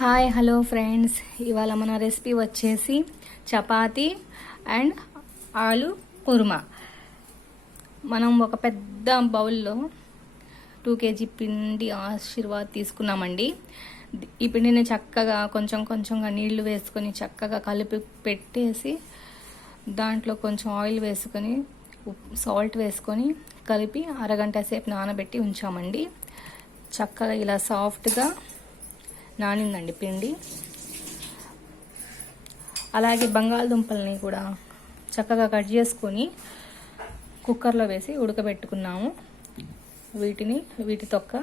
Hi hello friends, ఇవాళ మన recipe వచ్చేసి చపాతీ అండ్ ఆలు కుర్మా. మనం ఒక పెద్ద బౌల్లో 2 kg పిండి ఆశీర్వాద్ తీసుకున్నామండి. ఈ పిండిని చక్కగా కొంచెం కొంచెంగా నీళ్లు వేసుకొని చక్కగా కలిపి పెట్టేసి దాంట్లో కొంచెం ఆయిల్ వేసుకొని సాల్ట్ వేసుకొని కలిపి అరగంట సేపు నానబెట్టి ఉంచామండి. చక్కగా ఇలా సాఫ్ట్గా నానిందండి పిండి. అలాగే బంగాళదుంపల్ని కూడా చక్కగా కట్ చేసుకొని కుక్కర్లో వేసి ఉడకబెట్టుకున్నాము. వీటి తొక్క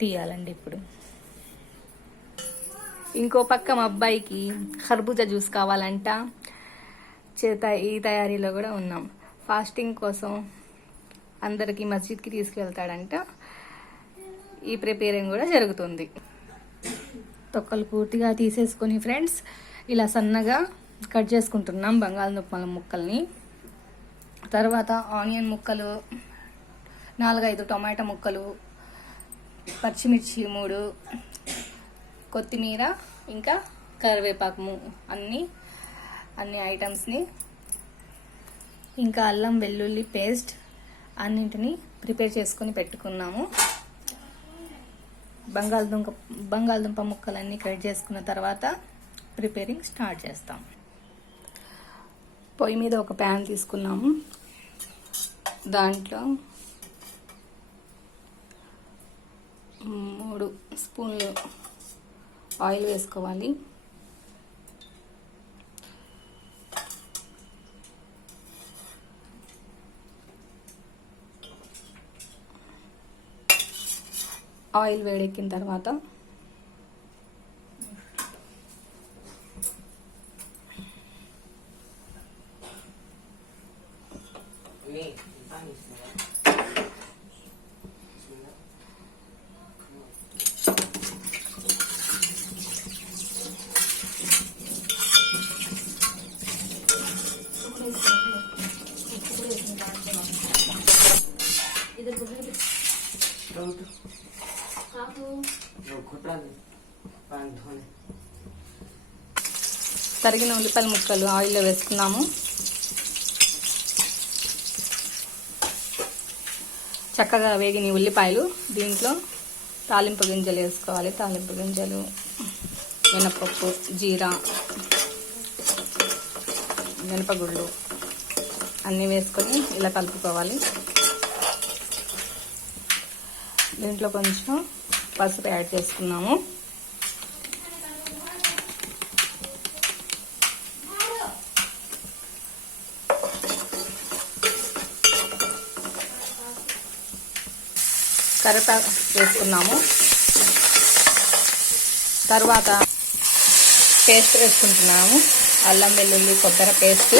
తీయాలండి. ఇప్పుడు ఇంకో పక్క మా అబ్బాయికి ఖర్బూజా జ్యూస్ కావాలంట. ఈ తయారీలో కూడా ఉన్నాం. ఫాస్టింగ్ కోసం అందరికీ మస్జిద్కి తీసుకువెళ్తాడంట. ఈ ప్రిపేరింగ్ కూడా జరుగుతుంది. తొక్కలు పూర్తిగా తీసేసుకొని ఫ్రెండ్స్ ఇలా సన్నగా కట్ చేసుకుంటున్నాం బంగాళదుంపల ముక్కల్ని. తర్వాత ఆనియన్ ముక్కలు, 4-5 టొమాటో ముక్కలు, పచ్చిమిర్చి 3, కొత్తిమీర, ఇంకా కరివేపాకు, అన్ని ఐటమ్స్ని, ఇంకా అల్లం వెల్లుల్లి పేస్ట్ అన్నింటినీ ప్రిపేర్ చేసుకొని పెట్టుకున్నాము. బంగాళదుంప ముక్కలన్నీ కట్ చేసుకున్న తర్వాత ప్రిపేరింగ్ స్టార్ట్ చేస్తాం. పొయ్యి మీద ఒక ప్యాన్ తీసుకున్నాము. దాంట్లో 3 స్పూన్లు ఆయిల్ వేసుకోవాలి. ఆయిల్ వేడెక్కిన తర్వాత తరిగిన ఉల్లిపాయల ముక్కలు ఆయిల్లో వేసుకున్నాము. చక్కగా వేగిన ఉల్లిపాయలు దీంట్లో తాలింపు గింజలు వేసుకోవాలి. తాలింపు గింజలు, మినపప్పు, జీరా, మినపగుళ్ళు అన్నీ వేసుకొని ఇలా కలుపుకోవాలి. దీంట్లో కొంచెం పసుపు యాడ్ చేసుకున్నాము. కరివేపాకు వేసుకున్నాము. తర్వాత పేస్ట్ వేసుకుంటున్నాము. అల్లం వెల్లుల్లి కొబ్బరి పేస్ట్,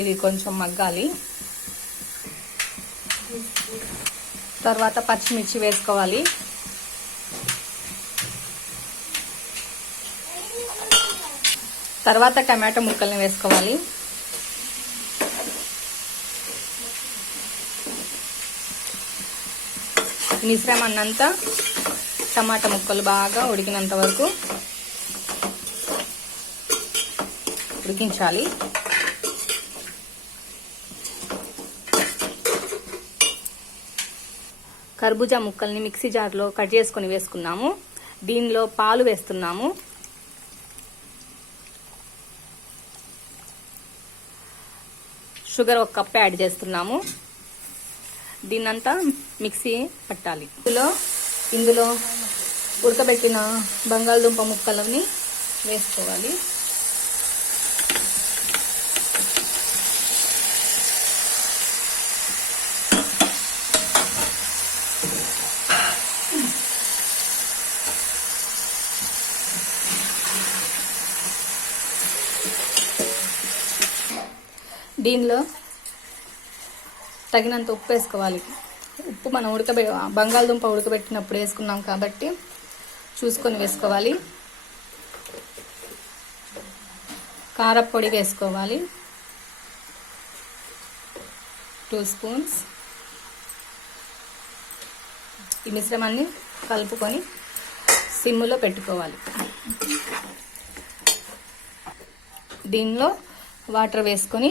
ఇది కొంచెం మగ్గాలి. తర్వాత పచ్చిమిర్చి వేసుకోవాలి. తర్వాత టమాటో ముక్కల్ని వేసుకోవాలి. మిశ్రమాన్నంతా టమాటా ముక్కలు బాగా ఉడికినంత వరకు ఉడికించాలి. కర్బూజా ముక్కల్ని మిక్సీ జార్లో కట్ చేసుకొని వేసుకున్నాము. దీనిలో పాలు వేస్తున్నాము. షుగర్ 1 కప్ యాడ్ చేస్తున్నాము. దీన్నంతా మిక్సీ పట్టాలి. ఇందులో ఉడకబెట్టిన బంగాళదుంప ముక్కలని వేసుకోవాలి. దీనిలో తగినంత ఉప్పు వేసుకోవాలి. ఉప్పు మనం బంగాళదుంప ఉడకబెట్టినప్పుడు వేసుకున్నాం కాబట్టి చూసుకొని వేసుకోవాలి. కారపొడి వేసుకోవాలి 2 స్పూన్స్. ఈ మిశ్రమాన్ని కలుపుకొని సిమ్లో పెట్టుకోవాలి. దీనిలో వాటర్ వేసుకొని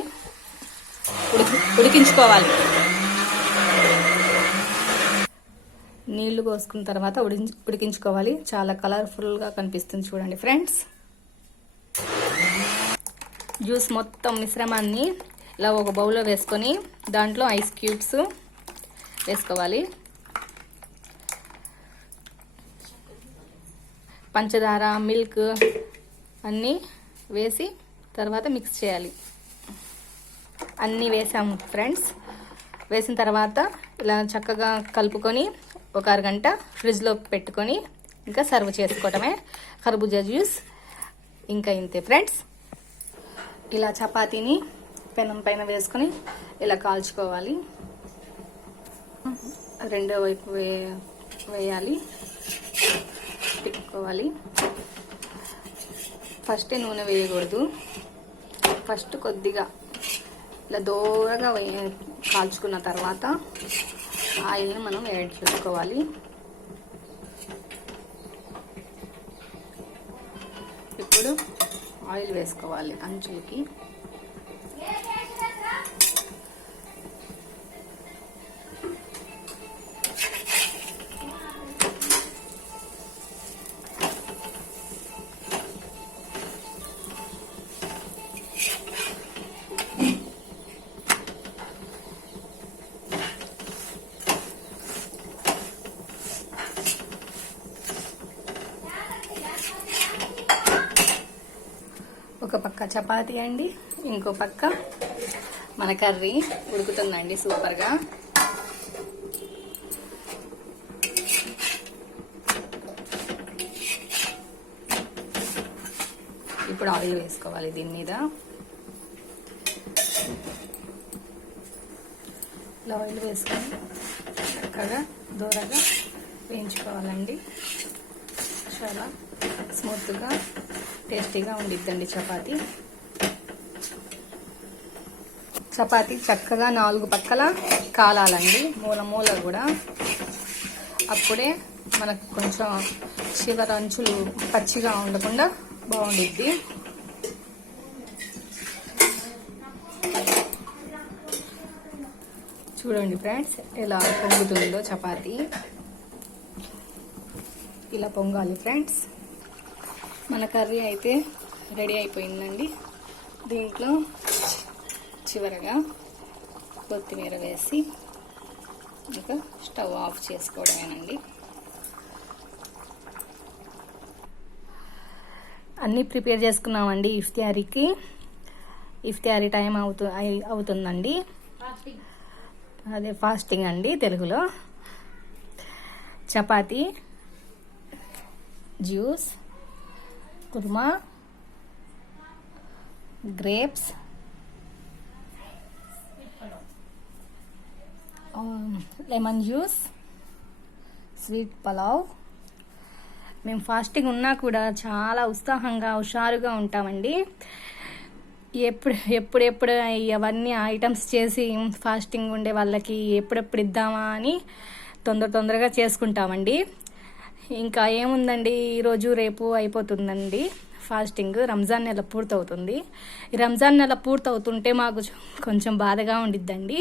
ఉడికించుకోవాలి. నీళ్లు పోసుకున్న తర్వాత ఉడికించుకోవాలి. చాలా కలర్ఫుల్గా కనిపిస్తుంది చూడండి ఫ్రెండ్స్. జ్యూస్ మొత్తం మిశ్రమాన్ని ఇలా ఒక బౌల్లో వేసుకొని దాంట్లో ఐస్ క్యూబ్స్ వేసుకోవాలి. పంచదార, మిల్క్ అన్నీ వేసి తర్వాత మిక్స్ చేయాలి. అన్నీ వేసాము ఫ్రెండ్స్. వేసిన తర్వాత ఇలా చక్కగా కలుపుకొని ఒక అరగంట ఫ్రిడ్జ్లో పెట్టుకొని ఇంకా సర్వ్ చేసుకోవటమే ఖర్బూజా జ్యూస్. ఇంకా ఇంతే ఫ్రెండ్స్. ఇలా చపాతీని పెనం పైన వేసుకొని ఇలా కాల్చుకోవాలి. రెండో వైపు వేయాలి, తిప్పుకోవాలి. ఫస్ట్ నూనె వేయకూడదు. ఫస్ట్ కొద్దిగా ఇలా దూరగా కాల్చుకున్న తర్వాత ఆయిల్ని మనం యాడ్ చేసుకోవాలి. ఇప్పుడు ఆయిల్ వేసుకోవాలి అంచులకి. ఒక పక్క చపాతీ అండి, ఇంకో పక్క మన కర్రీ ఉడుకుతుందండి సూపర్గా. ఇప్పుడు ఆయిల్ వేసుకోవాలి దీని మీద. ఇలా ఆయిల్ వేసుకొని చక్కగా దూరగా వేయించుకోవాలండి. చాలా స్మూత్గా టేస్టీగా ఉండిద్దండి చపాతీ. చపాతీ చక్కగా 4 పక్కల కాలాలండి, మూల కూడా. అప్పుడే మనకు కొంచెం చివరి అంచులు పచ్చిగా ఉండకుండా బాగుండిద్ది. చూడండి ఫ్రెండ్స్ ఎలా పొంగుతుందో చపాతీ. ఇలా పొంగాలి ఫ్రెండ్స్. మన కర్రీ అయితే రెడీ అయిపోయిందండి. దీంట్లో చివరగా కొత్తిమీర వేసి ఇంకా స్టవ్ ఆఫ్ చేసుకోవడమేనండి. అన్నీ ప్రిపేర్ చేసుకున్నామండి ఇఫ్తారీకి. ఇఫ్తారీ టైం అవుతుందండి. అదే ఫాస్టింగ్ అండి తెలుగులో. Chapati, juice, kurma, grapes, lemon juice, sweet pulao. మేము ఫాస్టింగ్ ఉన్నా కూడా చాలా ఉత్సాహంగా హుషారుగా ఉంటామండి. ఎప్పుడెప్పుడు అవన్నీ ఐటమ్స్ చేసి ఫాస్టింగ్ ఉండే వాళ్ళకి ఎప్పుడెప్పుడు ఇద్దామా అని తొందరగా చేసుకుంటామండి. ఇంకా ఏముందండి, ఈరోజు రేపు అయిపోతుందండి ఫాస్టింగ్. రంజాన్ నెల పూర్తవుతుంది. ఈ రంజాన్ నెల పూర్తవుతుంటే మాకు కొంచెం బాధగా ఉండిద్దండి.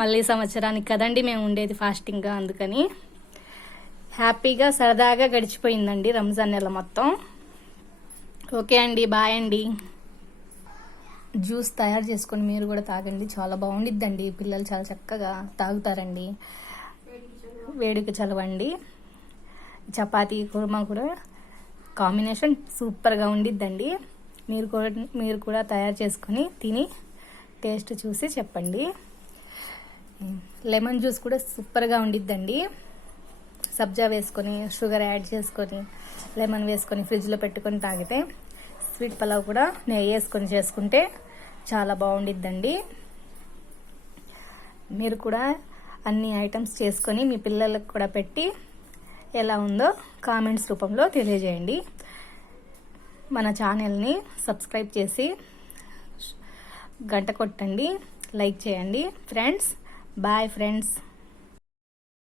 మళ్ళీ సంవత్సరానికి కదండి మేము ఉండేది ఫాస్టింగ్. అందుకని హ్యాపీగా సరదాగా గడిచిపోయిందండి రంజాన్ నెల మొత్తం. ఓకే అండి, బాయ్ అండి. జ్యూస్ తయారు చేసుకొని మీరు కూడా తాగండి, చాలా బాగుండిద్దండి. పిల్లలు చాలా చక్కగా తాగుతారండి. వేడికి చలవండి. చపాతీ కుర్మా కూడా కాంబినేషన్ సూపర్గా ఉండిద్దండి. మీరు కూడా తయారు చేసుకొని తిని టేస్ట్ చూసి చెప్పండి. లెమన్ జ్యూస్ కూడా సూపర్గా ఉండిద్దండి. సబ్జా వేసుకొని, షుగర్ యాడ్ చేసుకొని, లెమన్ వేసుకొని ఫ్రిడ్జ్లో పెట్టుకొని తాగితే, స్వీట్ పలావ్ కూడా నెయ్యి వేసుకొని చేసుకుంటే చాలా బాగుండిద్దండి. మీరు కూడా అన్ని ఐటమ్స్ చేసుకొని మీ పిల్లలకు కూడా పెట్టి ఎలా ఉందో కామెంట్స్ రూపంలో తెలియజేయండి. మన ఛానల్ని సబ్స్క్రైబ్ చేసి గంట కొట్టండి, లైక్ చేయండి ఫ్రెండ్స్. Bye friends.